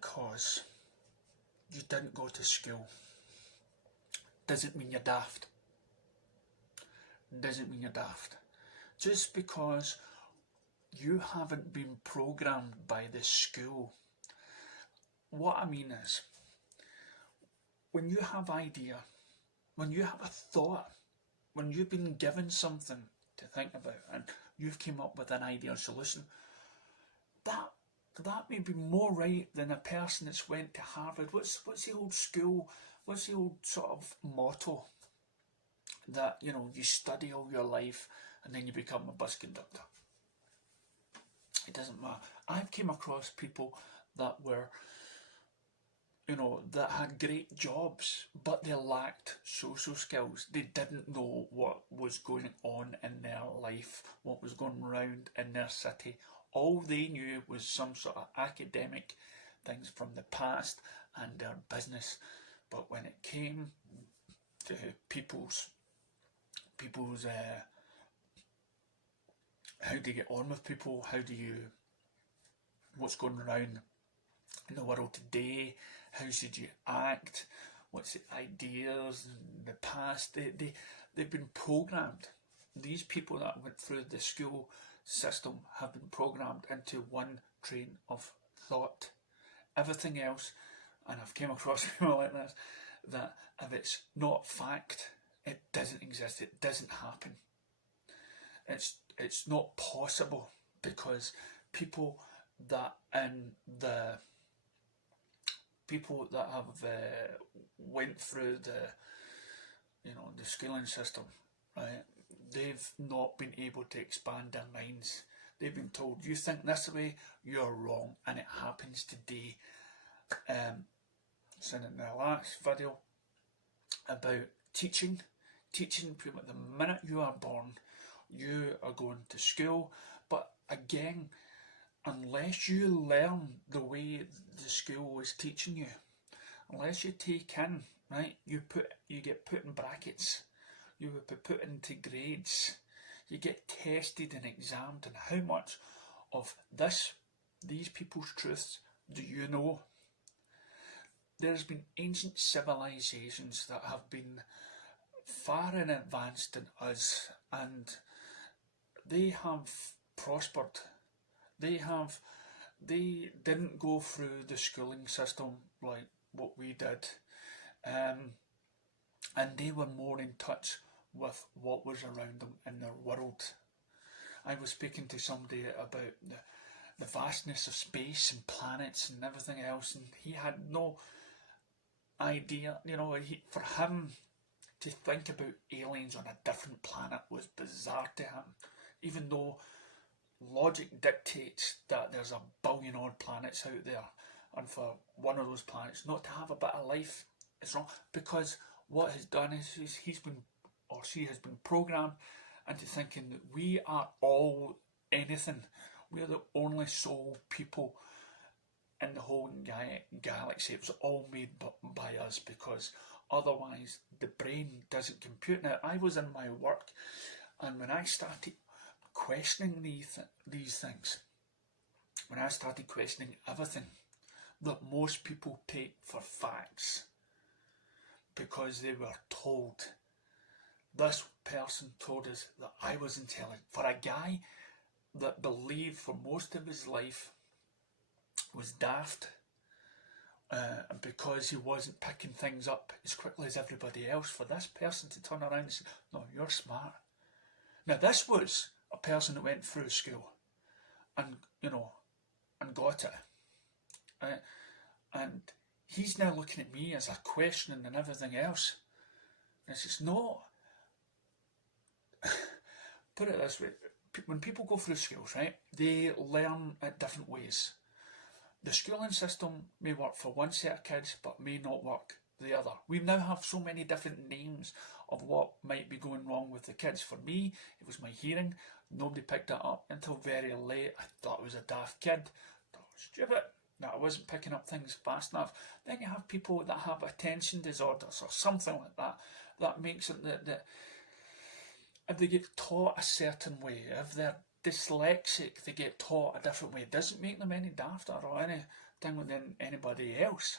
because you didn't go to school doesn't mean you're daft. Doesn't mean you're daft. Just because you haven't been programmed by the school. What I mean is, when you have idea, when you have a thought, when you've been given something to think about and you've came up with an idea or solution, that may be more right than a person that's went to Harvard. What's the old school, what's the old sort of motto that, you know, you study all your life and then you become a bus conductor? It doesn't matter. I've came across people that were, you know, that had great jobs, but they lacked social skills. They didn't know what was going on in their life, what was going around in their city. All they knew was some sort of academic things from the past and their business. But when it came to people's how do you get on with people, what's going around in the world today, how should you act, what's the ideas in the past, they've been programmed. These people that went through the school system have been programmed into one train of thought. Everything else, and I've came across people like this, that if it's not fact, it doesn't exist, it doesn't happen. It's not possible, because people that have went through the schooling system, right? They've not been able to expand their minds. They've been told, you think this way, you're wrong, and it happens today. So in the last video about teaching pretty much the minute you are born, you are going to school. But again, unless you learn the way the school is teaching you, unless you take in, right, you get put in brackets, you would be put into grades, you get tested and examined, and how much of these people's truths do you know? There's been ancient civilizations that have been far in advance than us, and they have prospered. They didn't go through the schooling system like what we did, and they were more in touch with what was around them in their world. I was speaking to somebody about the vastness of space and planets and everything else, and he had no idea. You know, for him to think about aliens on a different planet was bizarre to him, even though logic dictates that there's a billion odd planets out there, and for one of those planets not to have a bit of life is wrong, because what has done is he's been, or she has been, programmed into thinking that we are all anything. We are the only sole people in the whole galaxy. It was all made by us, because otherwise the brain doesn't compute. Now, I was in my work, and when I started questioning these things, when I started questioning everything that most people take for facts, because they were told, this person told us that I was intelligent. For a guy that believed for most of his life was daft, because he wasn't picking things up as quickly as everybody else, for this person to turn around and say, no, you're smart. Now, this was a person that went through school and, and got it. And he's now looking at me as a questioning and everything else. And it's just not. Put it this way, when people go through schools, right, they learn at different ways. The schooling system may work for one set of kids, but may not work the other. We now have so many different names of what might be going wrong with the kids. For me, it was my hearing. Nobody picked it up until very late. I thought I was a daft kid. I thought, stupid, that I wasn't picking up things fast enough. Then you have people that have attention disorders or something like that. That makes it that if they get taught a certain way, if they're dyslexic, they get taught a different way. It doesn't make them any dafter or any than anybody else.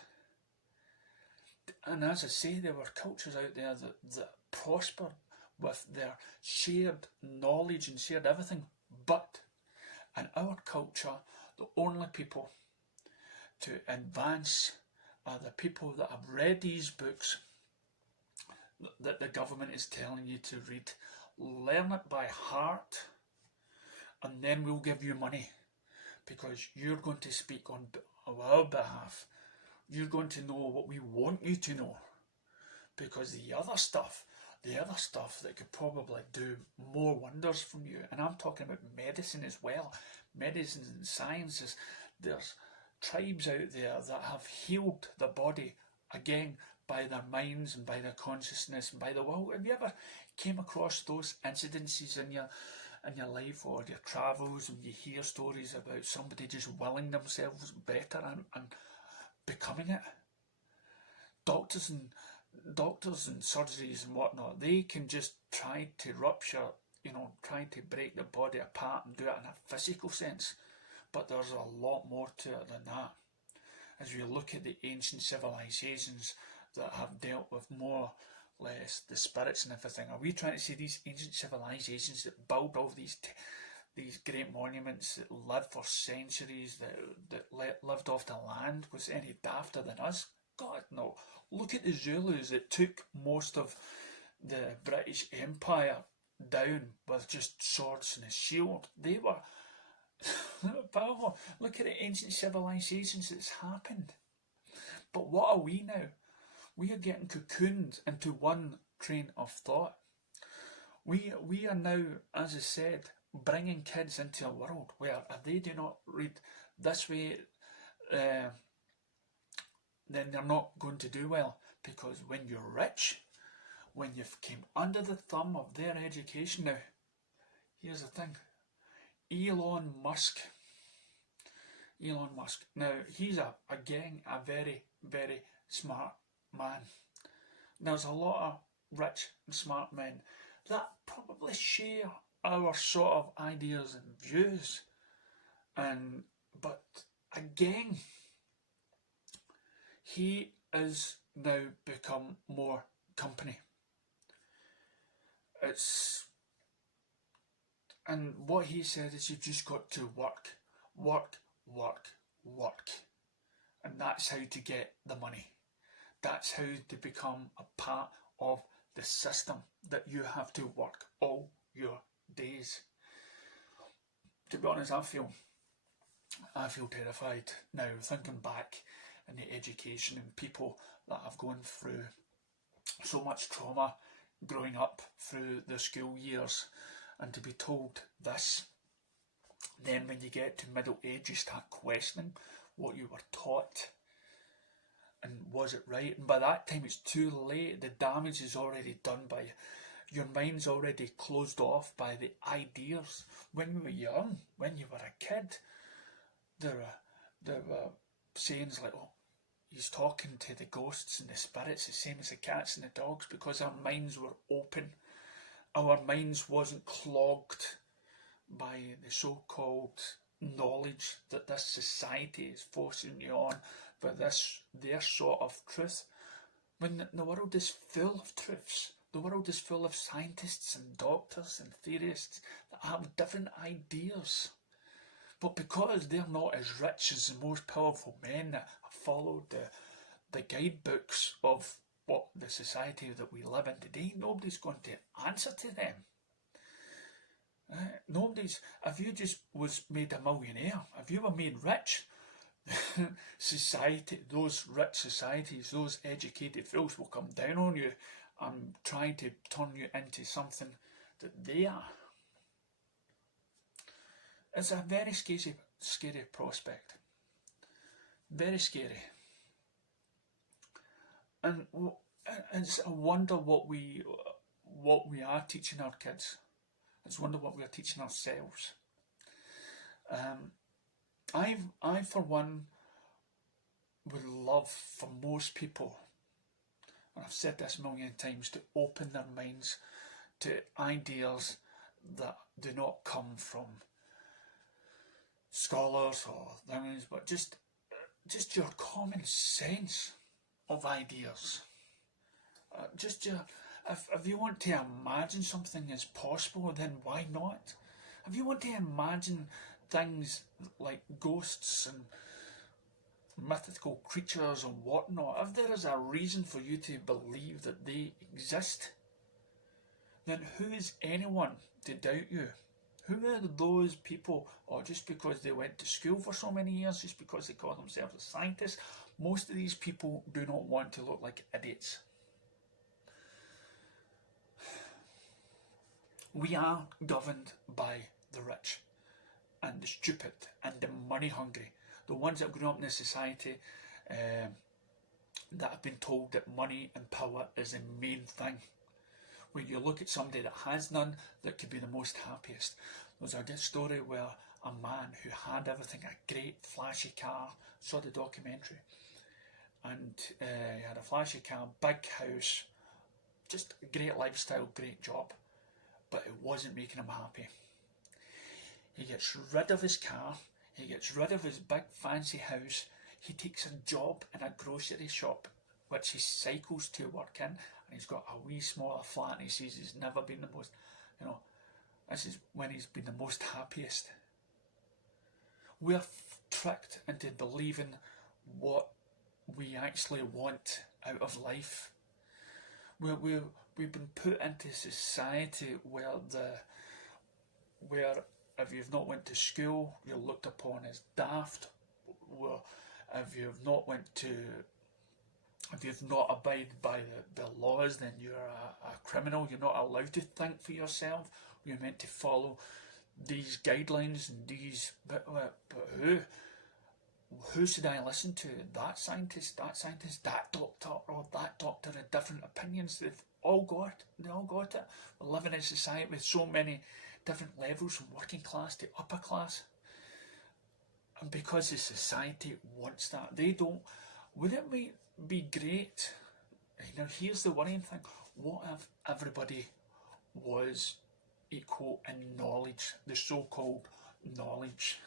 And as I say, there were cultures out there that prospered with their shared knowledge and shared everything. But in our culture, the only people to advance are the people that have read these books that the government is telling you to read. Learn it by heart, and then we'll give you money, because you're going to speak on our behalf. You're going to know what we want you to know, because the other stuff that could probably do more wonders from you, and I'm talking about medicine as well, medicine and sciences. There's tribes out there that have healed the body, again, by their minds and by their consciousness and by the will. Have you ever came across those incidences in your life or your travels, when you hear stories about somebody just willing themselves better and becoming it? Doctors and surgeries and whatnot, they can just try to rupture, try to break the body apart and do it in a physical sense. But there's a lot more to it than that. As we look at the ancient civilizations that have dealt with more or less the spirits and everything, are we trying to say these ancient civilizations that build all these great monuments that lived for centuries, that lived off the land, was any dafter than us? God, no. Look at the Zulus that took most of the British Empire down with just swords and a shield. They were powerful. Look at the ancient civilizations that's happened. But what are we now? We are getting cocooned into one train of thought. We are now, as I said, bringing kids into a world where if they do not read this way, then they're not going to do well. Because when you're rich, when you've came under the thumb of their education, now, here's the thing. Elon Musk. Now, he's again a very, very smart man. There's a lot of rich and smart men that probably share our sort of ideas and views. But again, he is now become more company. And what he said is, you've just got to work. And that's how to get the money. That's how to become a part of the system, that you have to work all your days. To be honest, I feel terrified now, thinking back in the education and people that have gone through so much trauma growing up through the school years, and to be told this. Then when you get to middle age, you start questioning what you were taught, and was it right? And by that time it's too late. The damage is already done. By your mind's already closed off by the ideas. When you were young, when you were a kid, there were sayings like, oh, he's talking to the ghosts and the spirits, the same as the cats and the dogs, because our minds were open. Our minds wasn't clogged by the so-called knowledge that this society is forcing you on, but their sort of truth. When the world is full of truths, the world is full of scientists and doctors and theorists that have different ideas. But because they're not as rich as the most powerful men that have followed the guidebooks of what the society that we live in today, nobody's going to answer to them. If you just was made a millionaire, if you were made rich, society, those rich societies, those educated fools will come down on you and try to turn you into something that they are. It's a very scary prospect. Very scary. And it's a wonder what we are teaching our kids. It's a wonder what we are teaching ourselves. I for one would love for most people, and I've said this a million times, to open their minds to ideas that do not come from scholars or things, but just just your common sense of ideas. Just your, if you want to imagine something is possible, then why not? If you want to imagine things like ghosts and mythical creatures and whatnot, if there is a reason for you to believe that they exist, then who is anyone to doubt you? Who are those people, or just because they went to school for so many years, just because they call themselves a scientist? Most of these people do not want to look like idiots. We are governed by the rich and the stupid and the money hungry, the ones that grew up in a society that have been told that money and power is the main thing. Where you look at somebody that has none, that could be the most happiest. There's a good story where a man who had everything, a great flashy car, saw the documentary, and he had a flashy car, big house, just a great lifestyle, great job, but it wasn't making him happy. He gets rid of his car, he gets rid of his big fancy house, he takes a job in a grocery shop, which he cycles to work in, and he's got a wee smaller flat, and he says he's never been the most, this is when he's been the most happiest. We're tricked into believing what we actually want out of life. We've been put into society where if you've not went to school, you're looked upon as daft. Where if you've not abided by the laws, then you're a criminal. You're not allowed to think for yourself. You're meant to follow these guidelines and these. But who should I listen to? That scientist, that doctor, or that doctor with different opinions. They all got it. We're living in a society with so many different levels, from working class to upper class. And because the society wants that, they don't. Wouldn't it be great? Here's the worrying thing. What if everybody was equal in knowledge, the so-called knowledge?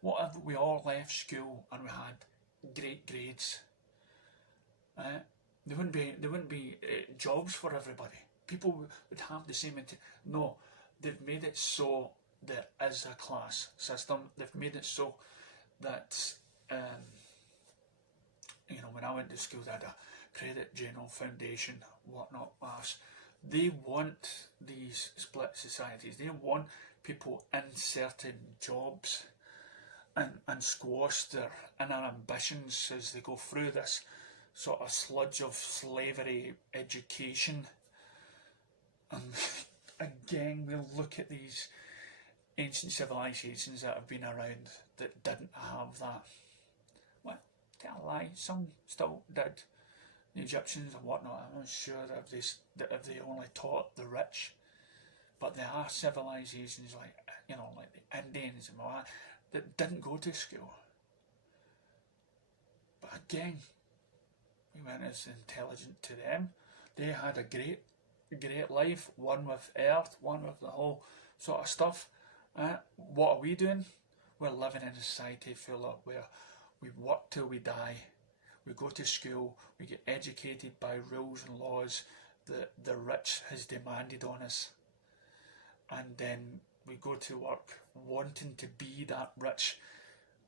What if we all left school and we had great grades? There wouldn't be jobs for everybody. People would have the same. No, they've made it so there is a class system. They've made it so that when I went to school, they had a credit general foundation, whatnot. They want these split societies. They want people in certain jobs and squash their inner ambitions as they go through this sort of sludge of slavery education. And again, we'll look at these ancient civilizations that have been around that didn't have that. Well, tell a lie, some still did. The Egyptians and whatnot, I'm not sure if they only taught the rich, but there are civilizations like the Indians and all that didn't go to school. But again, we weren't as intelligent to them. They had a great life, one with earth, one with the whole sort of stuff. What are we doing? We're living in a society full of where we work till we die. We go to school, we get educated by rules and laws that the rich has demanded on us. And then we go to work wanting to be that rich,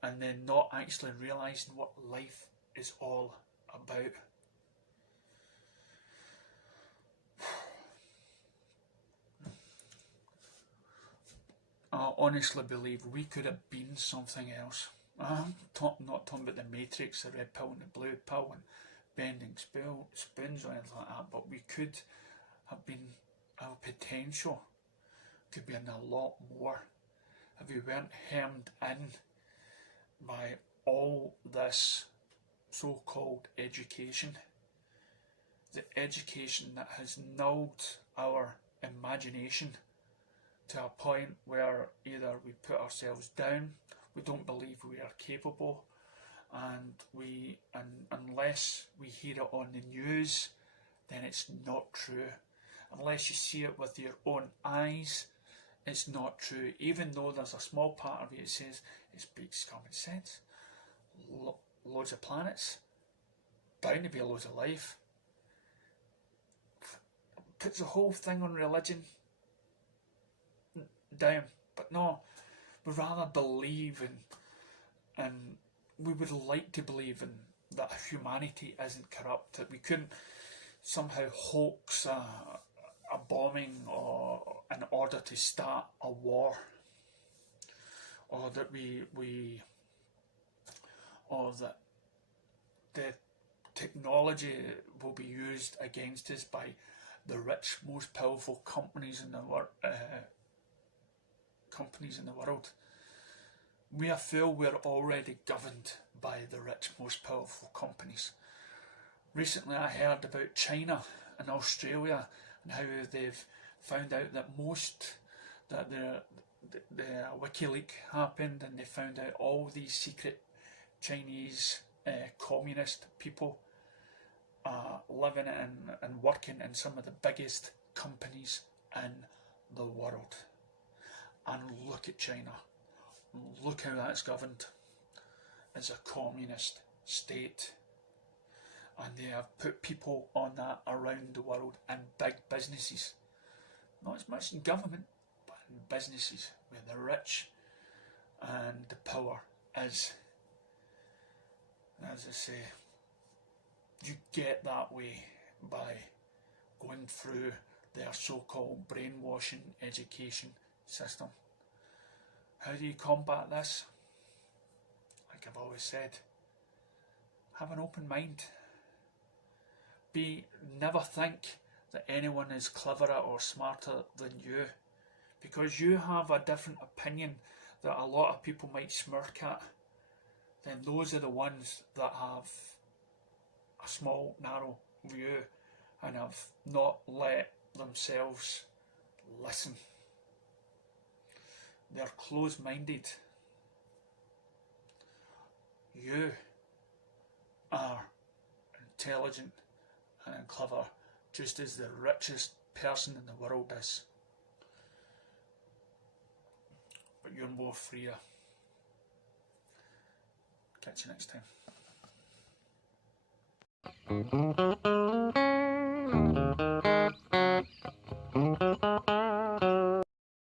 and then not actually realising what life is all about. I honestly believe we could have been something else. I'm not talking about the Matrix, the red pill and the blue pill and bending spoons or anything like that, but we could have been, our potential could be in a lot more if we weren't hemmed in by all this so-called education. The education that has nulled our imagination to a point where either we put ourselves down, we don't believe we are capable, and unless we hear it on the news, then it's not true. Unless you see it with your own eyes, it's not true. Even though there's a small part of you that says it speaks common sense. loads of planets, bound to be loads of life. Puts the whole thing on religion down, but no, we rather believe in, and we would like to believe in, that humanity isn't corrupt, that we couldn't somehow hoax a bombing or in order to start a war, or that or that the technology will be used against us by the rich, most powerful companies in the world. We feel we're already governed by the rich, most powerful companies. Recently I heard about China and Australia and how they've found out that the WikiLeaks happened, and they found out all these secret Chinese communist people living and working in some of the biggest companies in the world. And look at China. Look how that's governed. It's a communist state. And they have put people on that around the world in big businesses. Not as much in government, but in businesses where the rich and the power is. And as I say, you get that way by going through their so-called brainwashing education system. How do you combat this? Like I've always said, have an open mind. Never think that anyone is cleverer or smarter than you, because you have a different opinion that a lot of people might smirk at. Then those are the ones that have a small, narrow view and have not let themselves listen. They're closed-minded. You are intelligent and clever, just as the richest person in the world is. But you're more freer. Catch you next time.